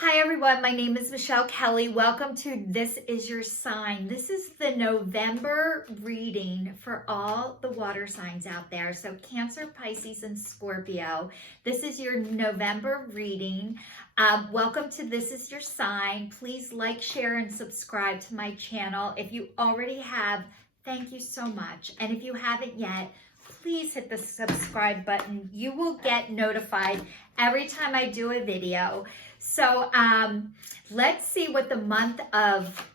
Hi everyone, my name is Michelle Kelly. Welcome to This Is Your Sign. This is the November reading for all the water signs out there. So Cancer, Pisces, and Scorpio. This is your November reading. Welcome to This Is Your Sign. Please like, share, and subscribe to my channel. If you already have, thank you so much. And if you haven't yet, please hit the subscribe button. You will get notified every time I do a video. So let's see what the month of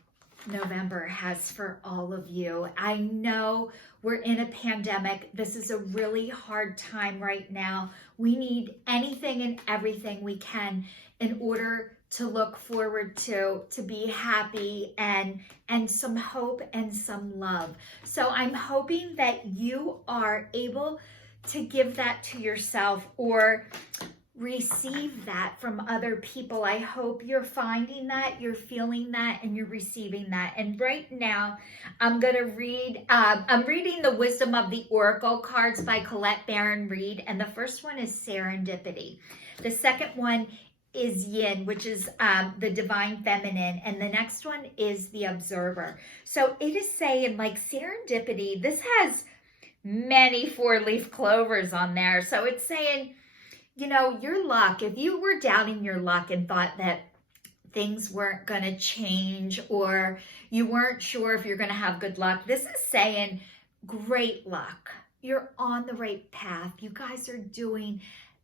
November has for all of you. I know we're in a pandemic. This is a really hard time right now. We need anything and everything we can in order to look forward to be happy and some hope and some love. So I'm hoping that you are able to give that to yourself or receive that from other people. I hope you're finding that, you're feeling that, and you're receiving that. And right now, I'm going to read, I'm reading the Wisdom of the Oracle cards by Colette Baron Reid. And the first one is Serendipity. The second one is Yin, which is the Divine Feminine. And the next one is the Observer. So it is saying like serendipity, this has many four-leaf clovers on there. So it's saying, you know, your luck, if you were doubting your luck and thought that things weren't going to change or you weren't sure if you're going to have good luck, this is saying great luck. You're on the right path. You guys are doing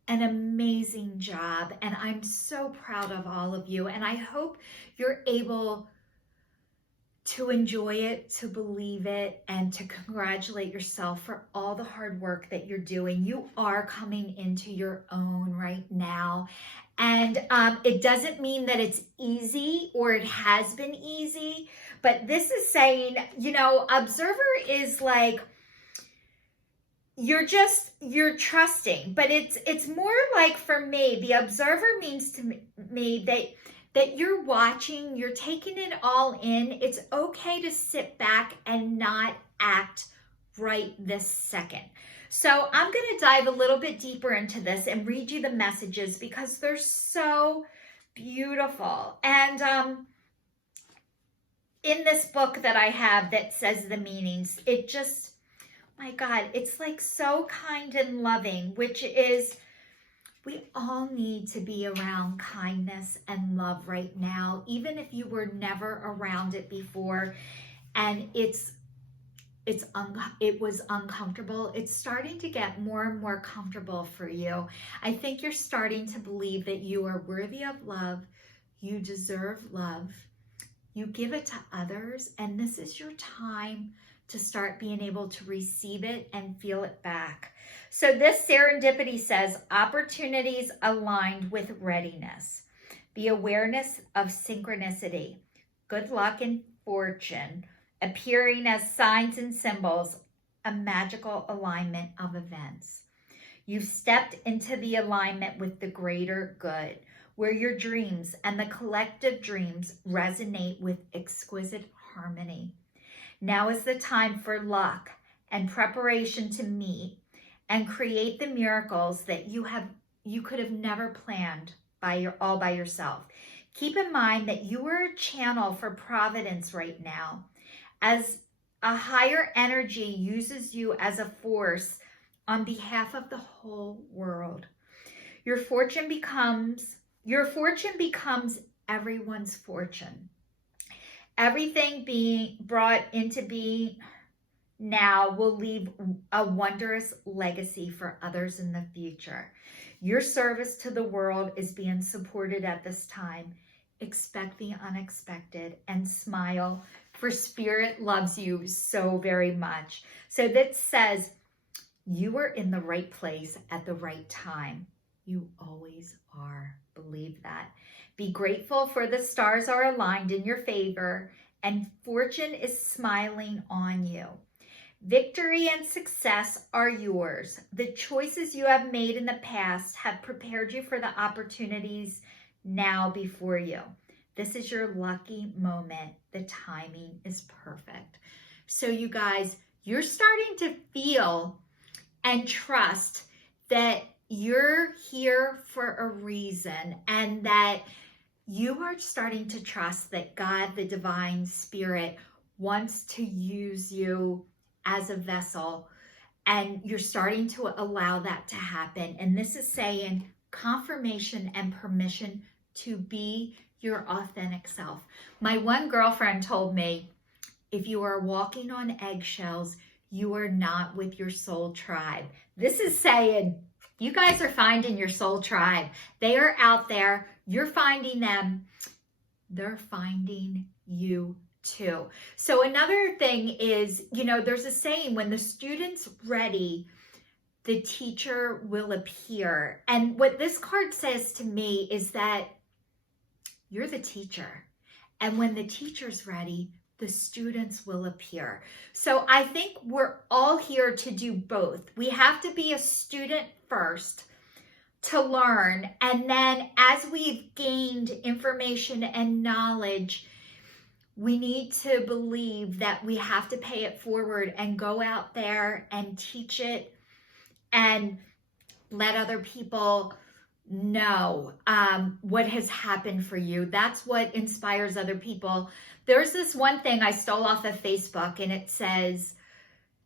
an amazing job, and I'm so proud of all of you. And I hope you're able to enjoy it, to believe it, and to congratulate yourself for all the hard work that you're doing. You are coming into your own right now. And it doesn't mean that it's easy or it has been easy, but this is saying, you know, Observer is like, you're trusting, but it's more like, for me, the Observer means to me that you're watching, you're taking it all in. It's okay to sit back and not act right this second. So I'm going to dive a little bit deeper into this and read you the messages because they're so beautiful. And in this book that I have that says the meanings, it just, my God, it's like so kind and loving, which is, we all need to be around kindness and love right now, even if you were never around it before and it was uncomfortable. It's starting to get more and more comfortable for you. I think you're starting to believe that you are worthy of love. You deserve love. You give it to others, and this is your time to start being able to receive it and feel it back. So this serendipity says, opportunities aligned with readiness, the awareness of synchronicity, good luck and fortune, appearing as signs and symbols, a magical alignment of events. You've stepped into the alignment with the greater good, where your dreams and the collective dreams resonate with exquisite harmony. Now is the time for luck and preparation to meet and create the miracles that you could have never planned all by yourself. Keep in mind that you are a channel for providence right now, as a higher energy uses you as a force on behalf of the whole world. Your fortune becomes everyone's fortune. Everything being brought into being now will leave a wondrous legacy for others in the future. Your service to the world is being supported at this time. Expect the unexpected and smile, for Spirit loves you so very much. So that says you are in the right place at the right time. You always are. Believe that. Be grateful, for the stars are aligned in your favor and fortune is smiling on you. Victory and success are yours. The choices you have made in the past have prepared you for the opportunities now before you. This is your lucky moment. The timing is perfect. So you guys, you're starting to feel and trust that you're here for a reason and that you are starting to trust that God, the divine spirit, wants to use you as a vessel, and you're starting to allow that to happen. And this is saying confirmation and permission to be your authentic self. My one girlfriend told me, if you are walking on eggshells, you are not with your soul tribe. This is saying you guys are finding your soul tribe. They are out there. You're finding them. They're finding you too. So another thing is, there's a saying, when the student's ready, the teacher will appear. And what this card says to me is that you're the teacher. And when the teacher's ready, the students will appear. So I think we're all here to do both. We have to be a student first to learn. And then as we've gained information and knowledge, we need to believe that we have to pay it forward and go out there and teach it and let other people know what has happened for you. That's what inspires other people. There's this one thing I stole off of Facebook, and it says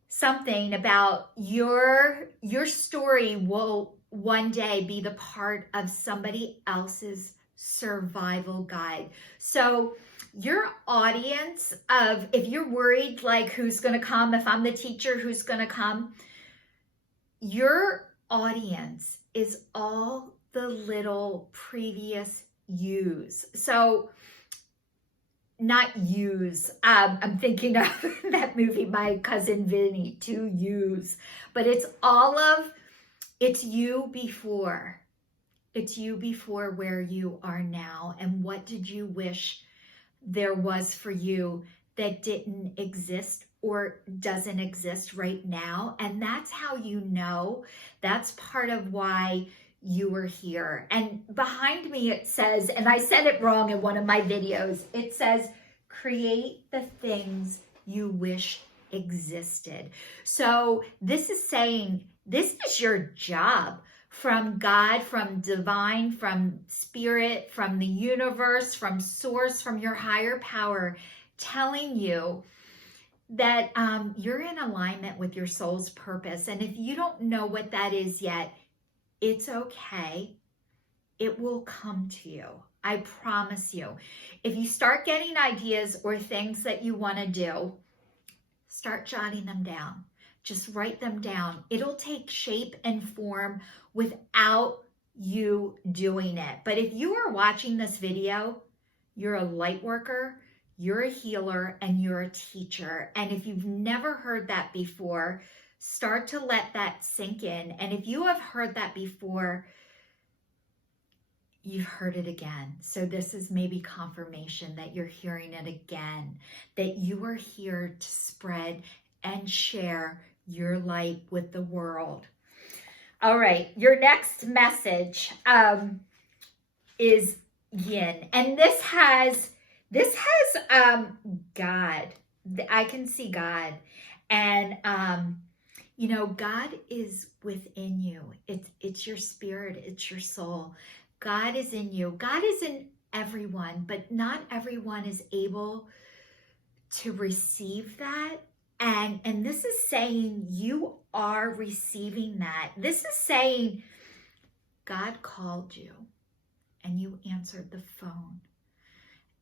something about your story will one day be the part of somebody else's survival guide. So your audience of, if you're worried, like who's going to come, if I'm the teacher, who's going to come, your audience is all the little previous yous. So not yous. I'm thinking of that movie, My Cousin Vinny, 2 yous. But it's you before. It's you before where you are now. And what did you wish there was for you that didn't exist or doesn't exist right now? And that's how you know. That's part of why you were here. And behind me it says, and I said it wrong in one of my videos, it says, create the things you wish existed. So this is saying, this is your job from God, from divine, from spirit, from the universe, from source, from your higher power, telling you that you're in alignment with your soul's purpose. And if you don't know what that is yet, it's okay. It will come to you. I promise you. If you start getting ideas or things that you want to do, start jotting them down. Just write them down. It'll take shape and form without you doing it. But if you are watching this video, you're a light worker, you're a healer, and you're a teacher. And if you've never heard that before, start to let that sink in. And if you have heard that before, you've heard it again. So this is maybe confirmation that you're hearing it again, that you are here to spread and share your light with the world. All right, your next message is yin. And this has God. I can see God. And God is within you. It's your spirit, it's your soul. God is in you. God is in everyone, but not everyone is able to receive that. And this is saying you are receiving that. This is saying God called you and you answered the phone.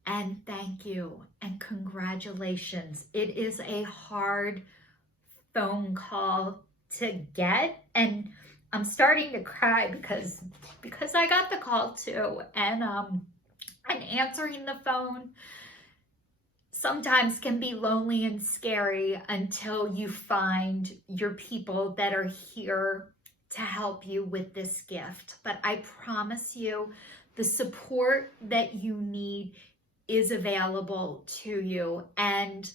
And thank you and congratulations. It is a hard phone call to get, and I'm starting to cry because I got the call too. And answering the phone sometimes can be lonely and scary until you find your people that are here to help you with this gift. But I promise you, the support that you need is available to you. And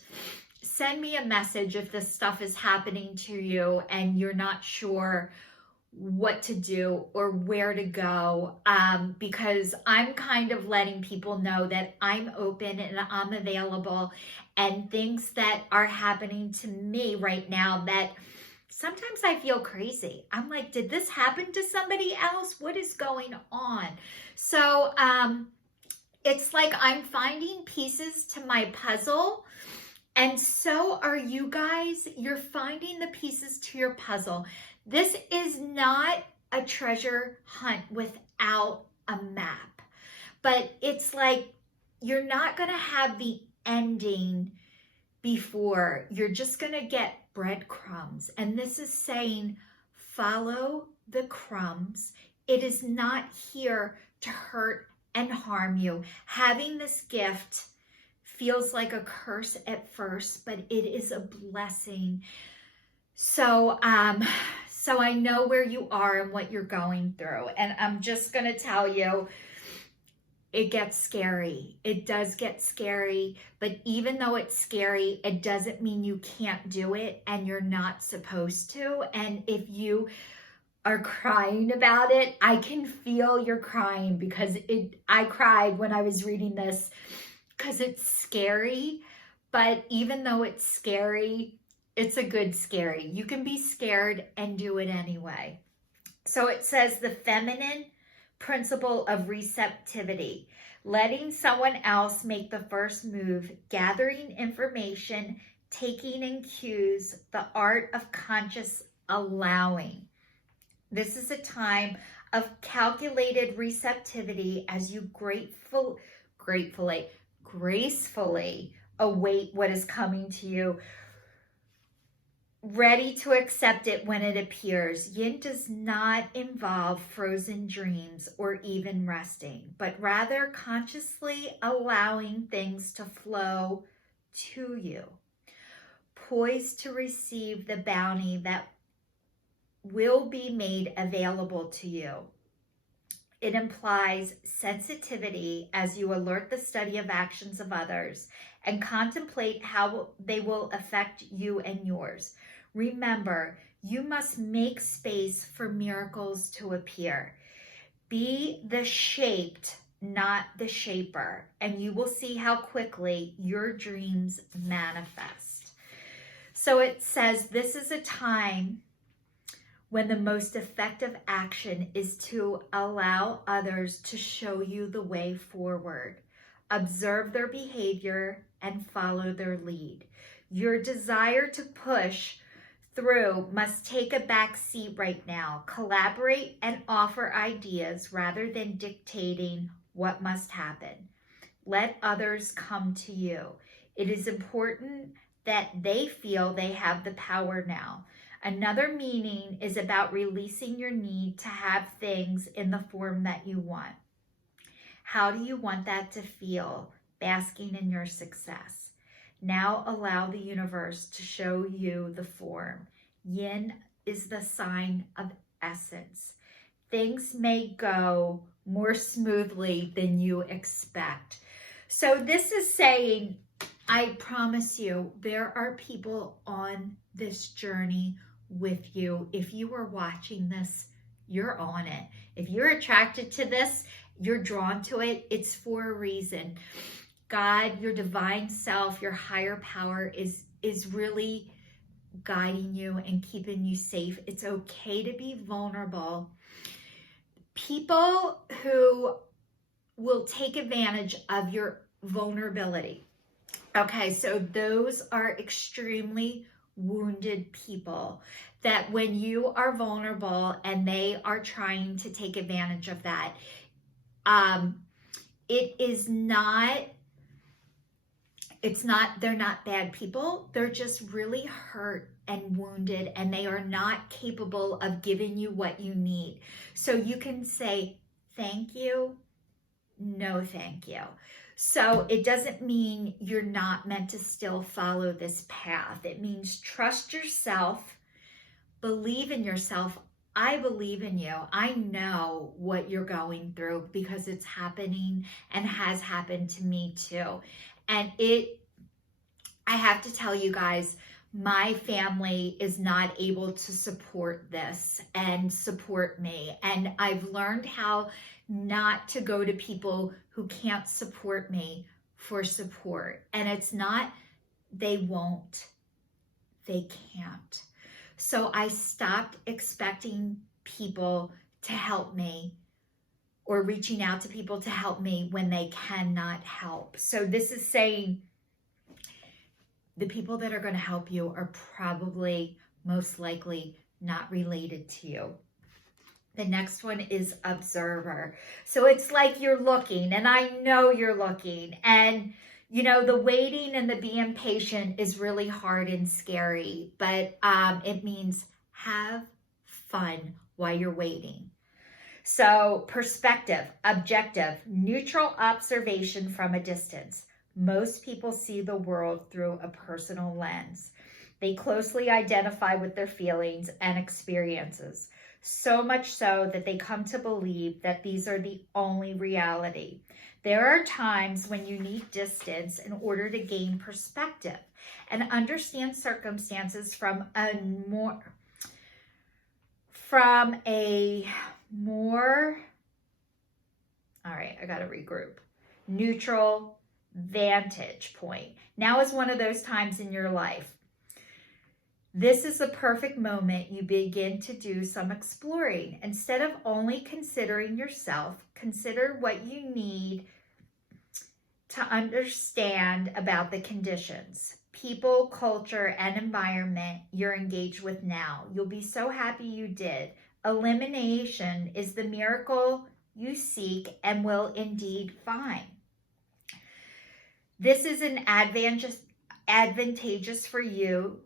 send me a message if this stuff is happening to you and you're not sure what to do or where to go, because I'm kind of letting people know that I'm open and I'm available, and things that are happening to me right now that sometimes I feel crazy. I'm like, did this happen to somebody else? What is going on? So it's like I'm finding pieces to my puzzle, and so are you guys. You're finding the pieces to your puzzle. This is not a treasure hunt without a map, but it's like you're not going to have the ending before. You're just going to get breadcrumbs. And this is saying, follow the crumbs. It is not here to hurt and harm you. Having this gift feels like a curse at first, but it is a blessing. So I know where you are and what you're going through. And I'm just going to tell you, it gets scary. It does get scary, but even though it's scary, it doesn't mean you can't do it and you're not supposed to. And if you are crying about it, I can feel you're crying, because I cried when I was reading this, because it's scary. But even though it's scary, it's a good scary. You can be scared and do it anyway. So it says the feminine principle of receptivity, letting someone else make the first move, gathering information, taking in cues, the art of conscious allowing. This is a time of calculated receptivity as you gracefully await what is coming to you, ready to accept it when it appears. Yin does not involve frozen dreams or even resting, but rather consciously allowing things to flow to you, poised to receive the bounty that will be made available to you. It implies sensitivity as you alert the study of actions of others and contemplate how they will affect you and yours. Remember, you must make space for miracles to appear. Be the shaped, not the shaper, and you will see how quickly your dreams manifest. So it says this is a time when the most effective action is to allow others to show you the way forward. Observe their behavior and follow their lead. Your desire to push through must take a back seat right now. Collaborate and offer ideas rather than dictating what must happen. Let others come to you. It is important that they feel they have the power now. Another meaning is about releasing your need to have things in the form that you want. How do you want that to feel? Basking in your success. Now allow the universe to show you the form. Yin is the sign of essence. Things may go more smoothly than you expect. So this is saying, I promise you, there are people on this journey with you. If you are watching this, you're on it. If you're attracted to this, you're drawn to it, it's for a reason. God, your divine self, your higher power is really guiding you and keeping you safe. It's okay to be vulnerable. People who will take advantage of your vulnerability. Okay, so those are extremely wounded people that when you are vulnerable and they are trying to take advantage of that, they're not bad people. They're just really hurt and wounded, and they are not capable of giving you what you need. So you can say, thank you, no thank you. So it doesn't mean you're not meant to still follow this path. It means trust yourself, believe in yourself. I believe in you. I know what you're going through because it's happening and has happened to me too. And I have to tell you guys, my family is not able to support this and support me. And I've learned how not to go to people who can't support me for support. And it's not, they won't, they can't. So I stopped expecting people to help me or reaching out to people to help me when they cannot help. So this is saying the people that are going to help you are probably most likely not related to you. The next one is observer. So it's like you're looking, and I know you're looking, and you know, the waiting and the being patient is really hard and scary, but it means have fun while you're waiting. So perspective, objective, neutral observation from a distance. Most people see the world through a personal lens. They closely identify with their feelings and experiences, so much so that they come to believe that these are the only reality. There are times when you need distance in order to gain perspective and understand circumstances from a more, all right, I got to regroup, neutral vantage point. Now is one of those times in your life. This is the perfect moment you begin to do some exploring. Instead of only considering yourself, consider what you need to understand about the conditions, people, culture, and environment you're engaged with now. You'll be so happy you did. Elimination is the miracle you seek and will indeed find. This is an advantageous for you.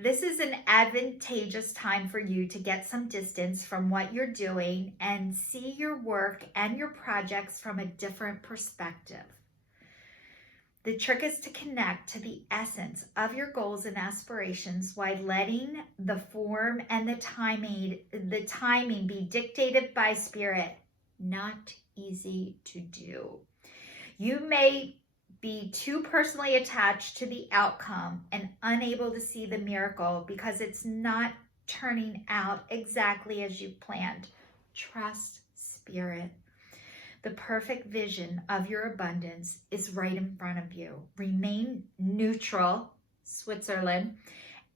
This is an advantageous time for you to get some distance from what you're doing and see your work and your projects from a different perspective. The trick is to connect to the essence of your goals and aspirations while letting the form and the timing be dictated by spirit. Not easy to do. You may be too personally attached to the outcome and unable to see the miracle because it's not turning out exactly as you planned. Trust spirit. The perfect vision of your abundance is right in front of you. Remain neutral, Switzerland,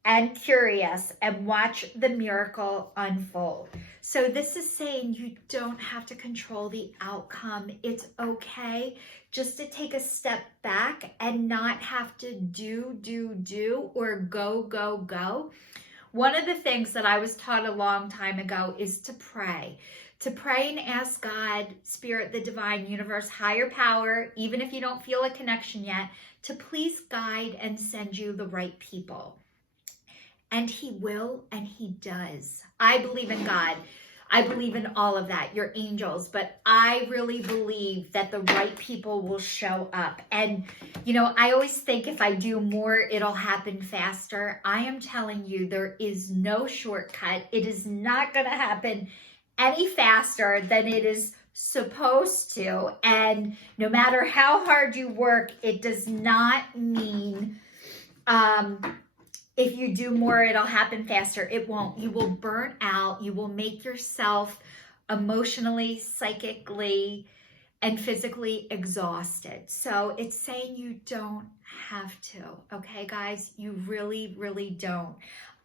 and curious, and watch the miracle unfold. So this is saying you don't have to control the outcome. It's okay just to take a step back and not have to do, or go. One of the things that I was taught a long time ago is to pray. To pray and ask God, Spirit, the divine universe, higher power, even if you don't feel a connection yet, to please guide and send you the right people. And he will, and he does. I believe in God. I believe in all of that, your angels, but I really believe that the right people will show up. And, you know, I always think if I do more, it'll happen faster. I am telling you, there is no shortcut. It is not going to happen any faster than it is supposed to. And no matter how hard you work, it does not mean if you do more, it'll happen faster. It won't. You will burn out. You will make yourself emotionally, psychically, and physically exhausted. So it's saying you don't have to. Okay, guys? You really, really don't.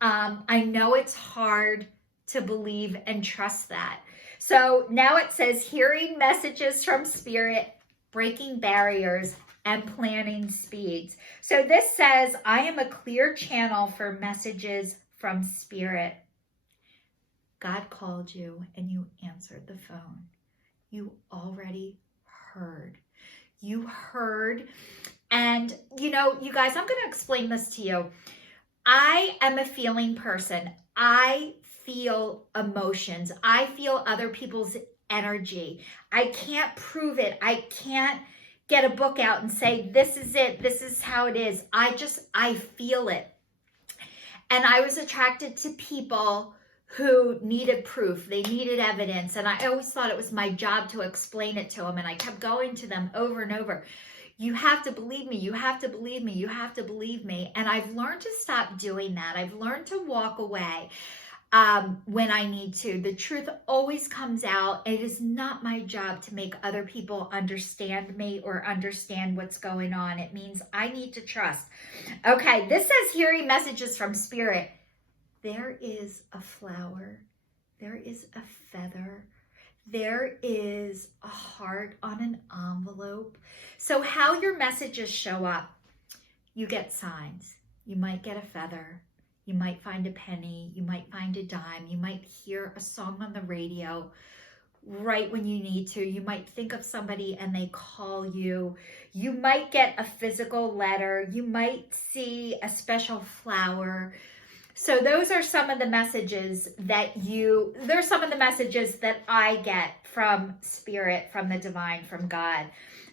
I know it's hard to believe and trust that. So now it says hearing messages from spirit, breaking barriers, and planning speeds. So this says, I am a clear channel for messages from spirit. God called you and you answered the phone. You already heard. You heard. And, you know, you guys, I'm going to explain this to you. I am a feeling person. I feel emotions. I feel other people's energy. I can't prove it. I can't get a book out and say, this is it. This is how it is. I feel it. And I was attracted to people who needed proof. They needed evidence. And I always thought it was my job to explain it to them. And I kept going to them over and over. You have to believe me. You have to believe me. You have to believe me. And I've learned to stop doing that. I've learned to walk away when I need to. The truth always comes out. It is not my job to make other people understand me or understand what's going on. It means I need to trust. Okay, this says hearing messages from spirit. There is a flower. There is a feather. there is a heart on an envelope. So how your messages show up, you get signs. You might get a feather. You might find a penny. You might find a dime. You might hear a song on the radio right when you need to. You might think of somebody and they call you. You might get a physical letter. You might see a special flower. So those are some of the messages that there's some of the messages that I get from Spirit, from the divine, from God.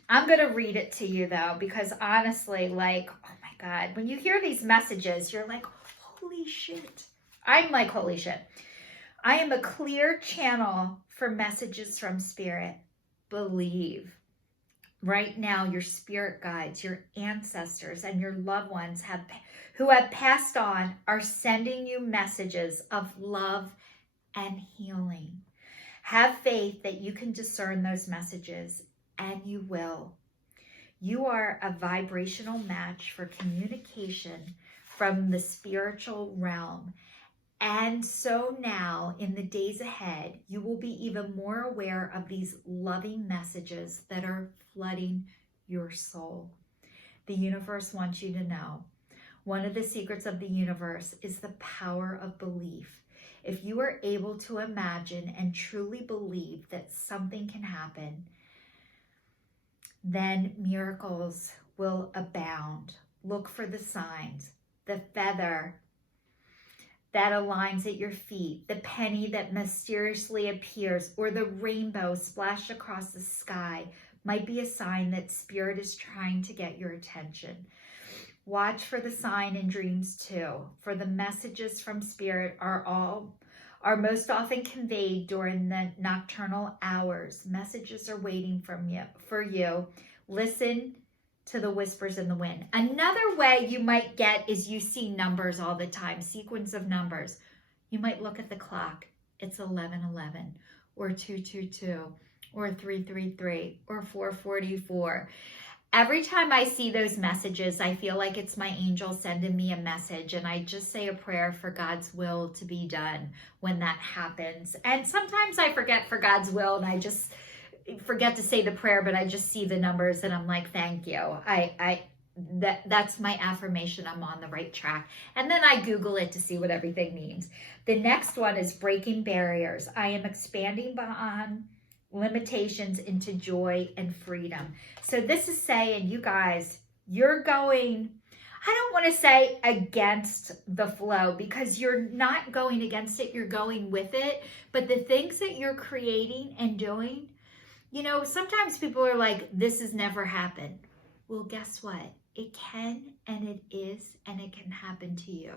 I'm going to read it to you though, because honestly, like, oh my God, when you hear these messages, you're like, holy shit. I'm like, holy shit. I am a clear channel for messages from Spirit. Believe. Right now, your spirit guides, your ancestors, and your loved ones who have passed on are sending you messages of love and healing. Have faith that you can discern those messages, and you will. You are a vibrational match for communication from the spiritual realm. And so now, in the days ahead, you will be even more aware of these loving messages that are flooding your soul. The universe wants you to know. One of the secrets of the universe is the power of belief. If you are able to imagine and truly believe that something can happen, then miracles will abound. Look for the signs, the feather that aligns at your feet, the penny that mysteriously appears, or the rainbow splashed across the sky might be a sign that Spirit is trying to get your attention. Watch for the sign in dreams too, for the messages from Spirit are most often conveyed during the nocturnal hours. Messages are waiting for you. Listen to the whispers in the wind. Another way you might get is you see numbers all the time, sequence of numbers. You might look at the clock. It's 11:11 or 222 or 333 or 444. Every time I see those messages, I feel like it's my angel sending me a message, and I just say a prayer for God's will to be done when that happens. And sometimes I forget for God's will and I just forget to say the prayer, but I just see the numbers and I'm like, thank you. That's my affirmation. I'm on the right track. And then I Google it to see what everything means. The next one is breaking barriers. I am expanding beyond limitations into joy and freedom. So this is saying, you guys, you're going, I don't want to say against the flow, because you're not going against it, you're going with it. But the things that you're creating and doing, you know, sometimes people are like, this has never happened. Well, guess what? It can, and it is, and it can happen to you.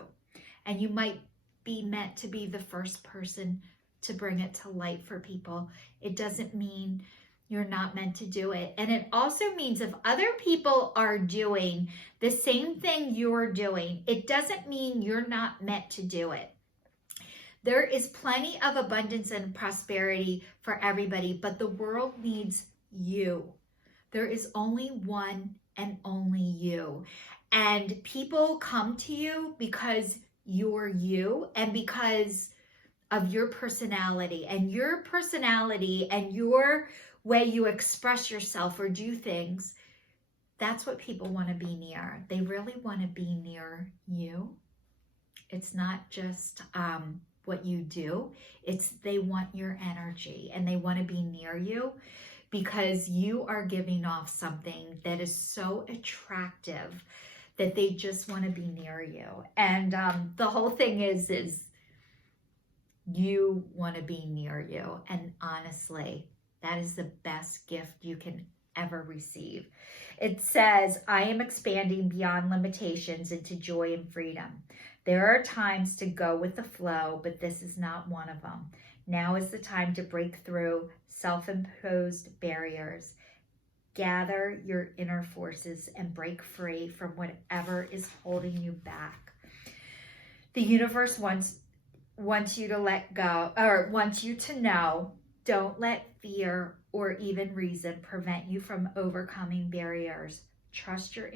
And you might be meant to be the first person to bring it to light for people. It doesn't mean you're not meant to do it. And it also means if other people are doing the same thing you're doing, it doesn't mean you're not meant to do it. There is plenty of abundance and prosperity for everybody, but the world needs you. There is only one and only you. And people come to you because you're you, and because of your personality and your way you express yourself or do things. That's what people want to be near. They really want to be near you. It's not just what you do. It's they want your energy and they want to be near you because you are giving off something that is so attractive that they just want to be near you. And the whole thing is you want to be near you. And honestly, that is the best gift you can ever receive. It says, I am expanding beyond limitations into joy and freedom. There are times to go with the flow, but this is not one of them. Now is the time to break through self-imposed barriers. Gather your inner forces and break free from whatever is holding you back. The universe wants you to let go, or wants you to know, don't let fear or even reason prevent you from overcoming barriers. Trust your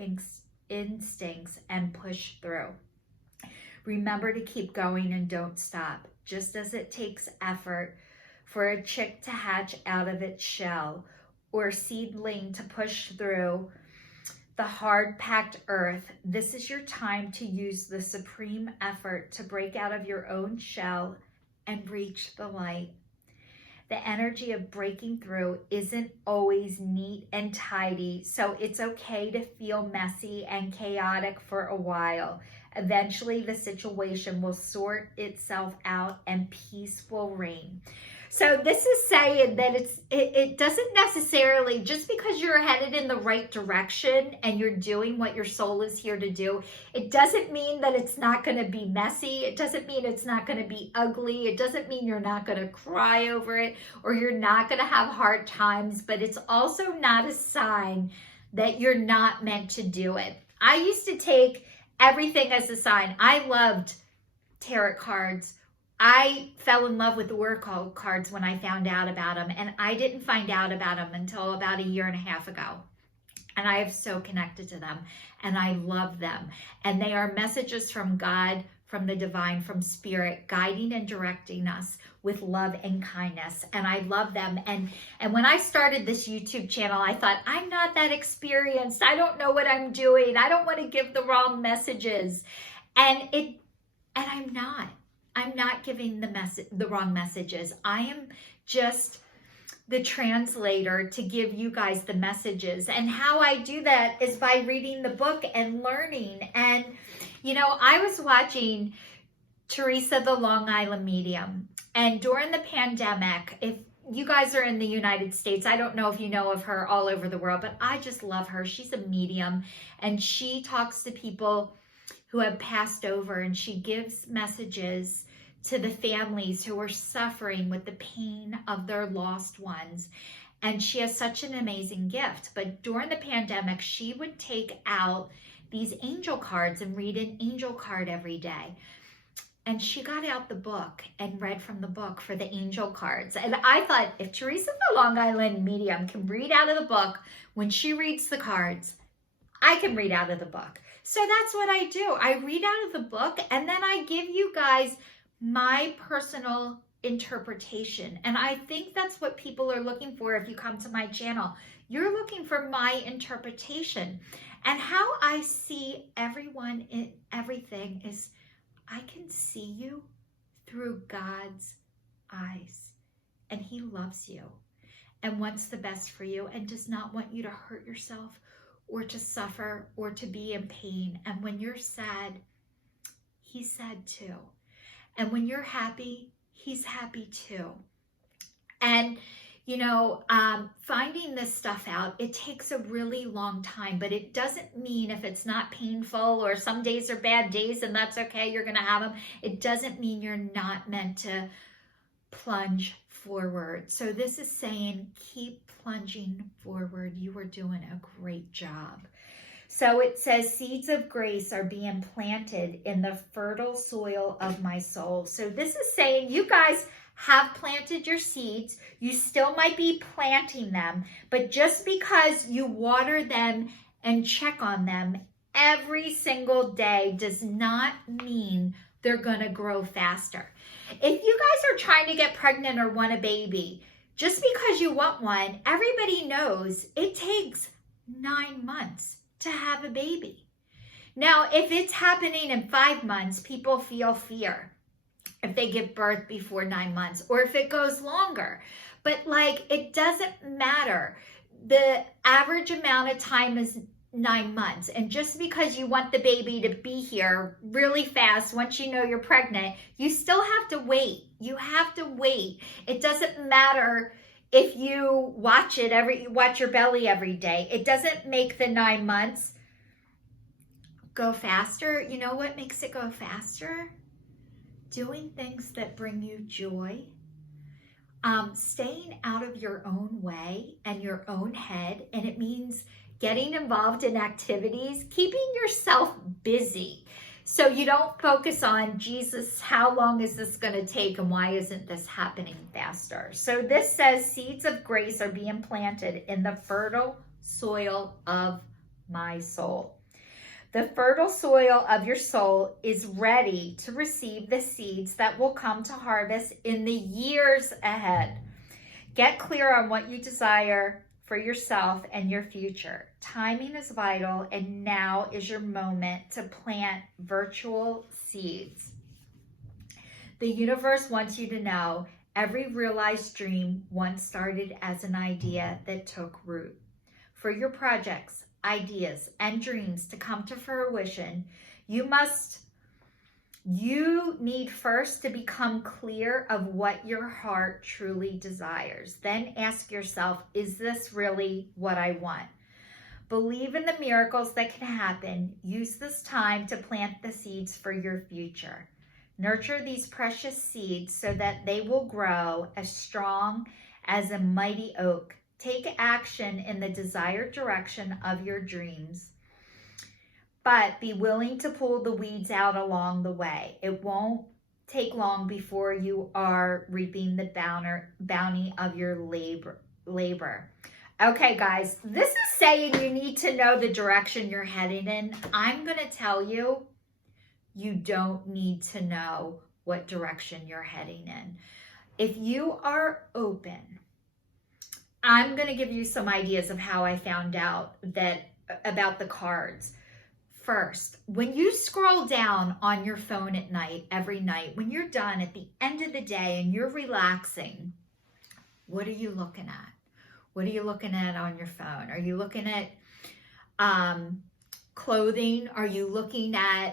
instincts and push through. Remember to keep going and don't stop. Just as it takes effort for a chick to hatch out of its shell, or seedling to push through the hard-packed earth. This is your time to use the supreme effort to break out of your own shell and reach the light. The energy of breaking through isn't always neat and tidy, so it's okay to feel messy and chaotic for a while. Eventually, the situation will sort itself out and peace will reign. So this is saying that it doesn't necessarily, just because you're headed in the right direction and you're doing what your soul is here to do, it doesn't mean that it's not going to be messy. It doesn't mean it's not going to be ugly. It doesn't mean you're not going to cry over it or you're not going to have hard times, but it's also not a sign that you're not meant to do it. I used to take everything as a sign. I loved tarot cards. I fell in love with the oracle cards when I found out about them, and I didn't find out about them until about 1.5 years ago. And I have so connected to them, and I love them. And they are messages from God, from the divine, from spirit, guiding and directing us with love and kindness. And I love them. And when I started this YouTube channel, I thought, I'm not that experienced. I don't know what I'm doing. I don't want to give the wrong messages. And I'm not. I'm not giving the wrong messages. I am just the translator to give you guys the messages. And how I do that is by reading the book and learning. And, you know, I was watching Teresa the Long Island Medium. And during the pandemic, if you guys are in the United States, I don't know if you know of her all over the world, but I just love her. She's a medium, and she talks to people who have passed over, and she gives messages to the families who are suffering with the pain of their lost ones. And she has such an amazing gift. But during the pandemic, she would take out these angel cards and read an angel card every day. And she got out the book and read from the book for the angel cards. And I thought, if Teresa the Long Island Medium can read out of the book when she reads the cards, I can read out of the book. So that's what I do. I read out of the book, and then I give you guys my personal interpretation. And I think that's what people are looking for if you come to my channel. You're looking for my interpretation. And how I see everyone in everything is, I can see you through God's eyes. And He loves you and wants the best for you and does not want you to hurt yourself or to suffer or to be in pain. And when you're sad, He's sad too. And when you're happy, He's happy too. And, you know, finding this stuff out, it takes a really long time, but it doesn't mean if it's not painful or some days are bad days and that's okay, you're going to have them. It doesn't mean you're not meant to plunge forward. So this is saying, keep plunging forward. You are doing a great job. So it says, seeds of grace are being planted in the fertile soil of my soul. So this is saying you guys have planted your seeds. You still might be planting them, but just because you water them and check on them every single day does not mean they're going to grow faster. If you guys are trying to get pregnant or want a baby, just because you want one, everybody knows it takes 9 months to have a baby. Now, if it's happening in 5 months, people feel fear if they give birth before 9 months, or if it goes longer. But like, it doesn't matter. The average amount of time is 9 months. And just because you want the baby to be here really fast, once you know you're pregnant, you still have to wait. You have to wait. It doesn't matter if you watch your belly every day. It doesn't make the 9 months go faster. You know what makes it go faster? Doing things that bring you joy. Staying out of your own way and your own head. And it means getting involved in activities, keeping yourself busy. So you don't focus on, Jesus, how long is this going to take and why isn't this happening faster? So this says seeds of grace are being planted in the fertile soil of my soul. The fertile soil of your soul is ready to receive the seeds that will come to harvest in the years ahead. Get clear on what you desire for yourself and your future. Timing is vital, and now is your moment to plant virtual seeds. The universe wants you to know every realized dream once started as an idea that took root. For your projects, ideas, and dreams to come to fruition, you need first to become clear of what your heart truly desires. Then ask yourself, is this really what I want? Believe in the miracles that can happen. Use this time to plant the seeds for your future. Nurture these precious seeds so that they will grow as strong as a mighty oak. Take action in the desired direction of your dreams, but be willing to pull the weeds out along the way. It won't take long before you are reaping the bounty of your labor. Okay, guys, this is saying you need to know the direction you're heading in. I'm going to tell you, you don't need to know what direction you're heading in. If you are open, I'm going to give you some ideas of how I found out about the cards. First, when you scroll down on your phone at night, every night, when you're done at the end of the day and you're relaxing, what are you looking at? What are you looking at on your phone? Are you looking at clothing? Are you looking at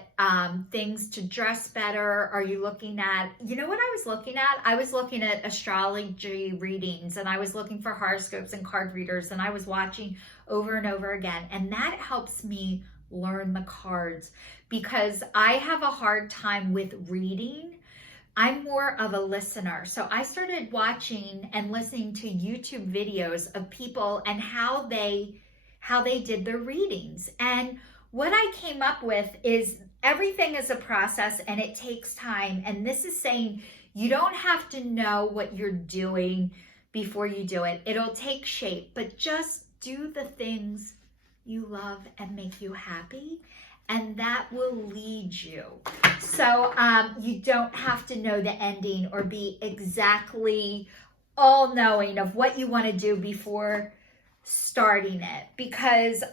things to dress better? Are you looking at, you know what I was looking at? I was looking at astrology readings, and I was looking for horoscopes and card readers, and I was watching over and over again. And that helps me learn the cards, because I have a hard time with reading. I'm more of a listener. So I started watching and listening to YouTube videos of people and how they did their readings. And what I came up with is everything is a process and it takes time. And this is saying you don't have to know what you're doing before you do it. It'll take shape, but just do the things you love and make you happy, and that will lead you. So you don't have to know the ending or be exactly all knowing of what you want to do before starting it, because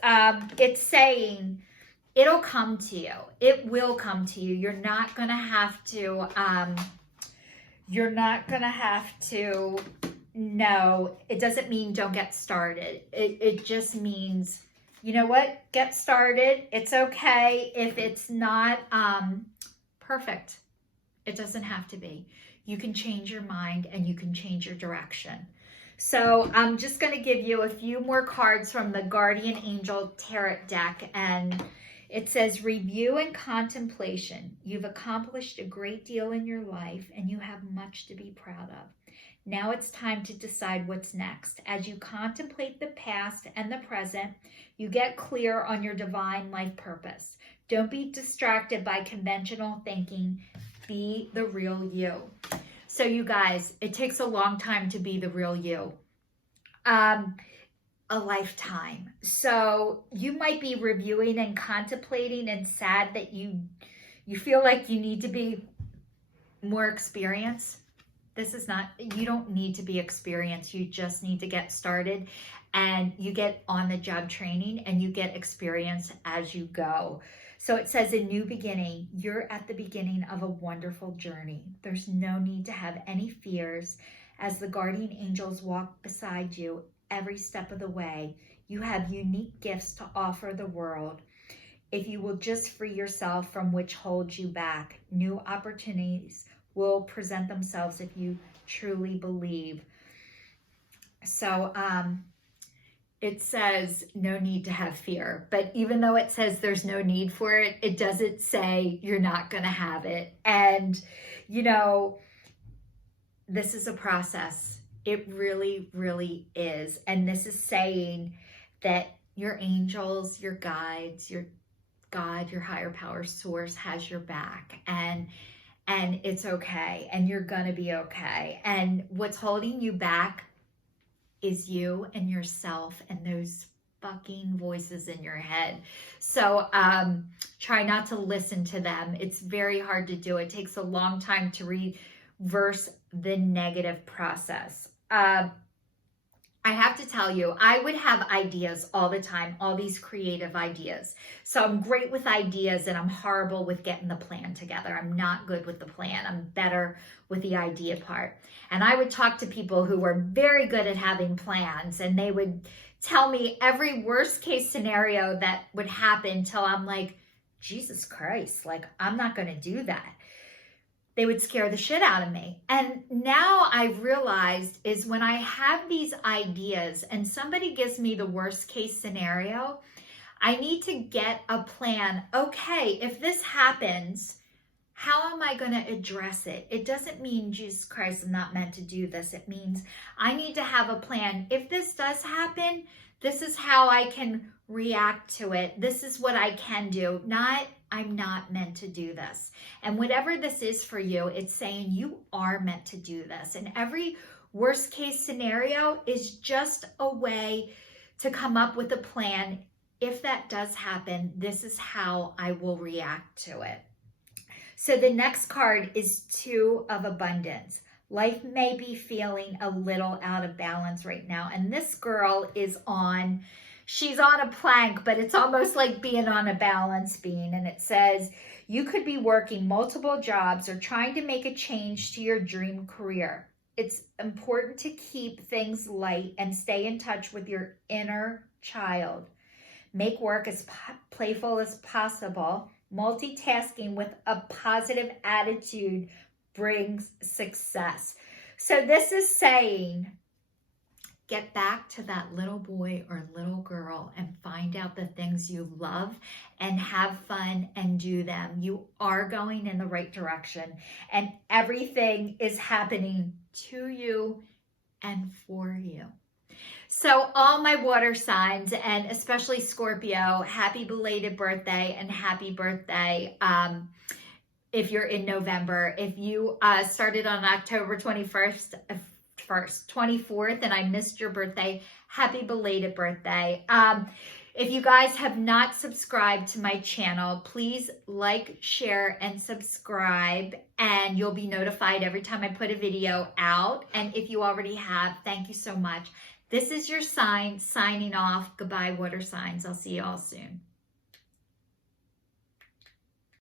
it's saying it'll come to you. It will come to you. You're not going to have to know. It doesn't mean don't get started. It just means, you know what? Get started. It's okay if it's not perfect. It doesn't have to be. You can change your mind and you can change your direction. So I'm just going to give you a few more cards from the Guardian Angel Tarot deck. And it says, review and contemplation. You've accomplished a great deal in your life and you have much to be proud of. Now it's time to decide what's next. As you contemplate the past and the present, you get clear on your divine life purpose. Don't be distracted by conventional thinking. Be the real you. So you guys, it takes a long time to be the real you. A lifetime. So you might be reviewing and contemplating and sad that you feel like you need to be more experienced. This is not, you don't need to be experienced. You just need to get started, and you get on the job training and you get experience as you go. So it says, a new beginning. You're at the beginning of a wonderful journey. There's no need to have any fears as the guardian angels walk beside you every step of the way. You have unique gifts to offer the world. If you will just free yourself from which holds you back, new opportunities will present themselves if you truly believe. So it says no need to have fear, but even though it says there's no need for it, it doesn't say you're not going to have it. And, you know, this is a process. It really, really is. And this is saying that your angels, your guides, your God, your higher power source has your back, and it's okay, and you're gonna be okay. And what's holding you back is you and yourself and those fucking voices in your head. So try not to listen to them. It's very hard to do. It takes a long time to reverse the negative process. I have to tell you, I would have ideas all the time, all these creative ideas. So I'm great with ideas and I'm horrible with getting the plan together. I'm not good with the plan. I'm better with the idea part. And I would talk to people who were very good at having plans, and they would tell me every worst case scenario that would happen till I'm like, Jesus Christ, like, I'm not going to do that. They would scare the shit out of me. And now I've realized is when I have these ideas and somebody gives me the worst case scenario, I need to get a plan. Okay, if this happens, how am I going to address it? It doesn't mean, Jesus Christ, I'm not meant to do this. It means I need to have a plan. If this does happen, this is how I can react to it. This is what I can do. Not, I'm not meant to do this. And whatever this is for you, it's saying you are meant to do this. And every worst case scenario is just a way to come up with a plan. If that does happen, this is how I will react to it. So the next card is Two of Abundance. Life may be feeling a little out of balance right now. And this girl is she's on a plank, but it's almost like being on a balance beam. And it says, you could be working multiple jobs or trying to make a change to your dream career. It's important to keep things light and stay in touch with your inner child. Make work as playful as possible. Multitasking with a positive attitude brings success. So this is saying, get back to that little boy or little girl and find out the things you love and have fun and do them. You are going in the right direction and everything is happening to you and for you. So all my water signs, and especially Scorpio, happy belated birthday and happy birthday. If you're in November, if you started on October 24th and I missed your birthday, happy belated birthday. If you guys have not subscribed to my channel, please like, share, and subscribe, and you'll be notified every time I put a video out. And if you already have, thank you so much. This is your sign, signing off. Goodbye, water signs. I'll see you all soon.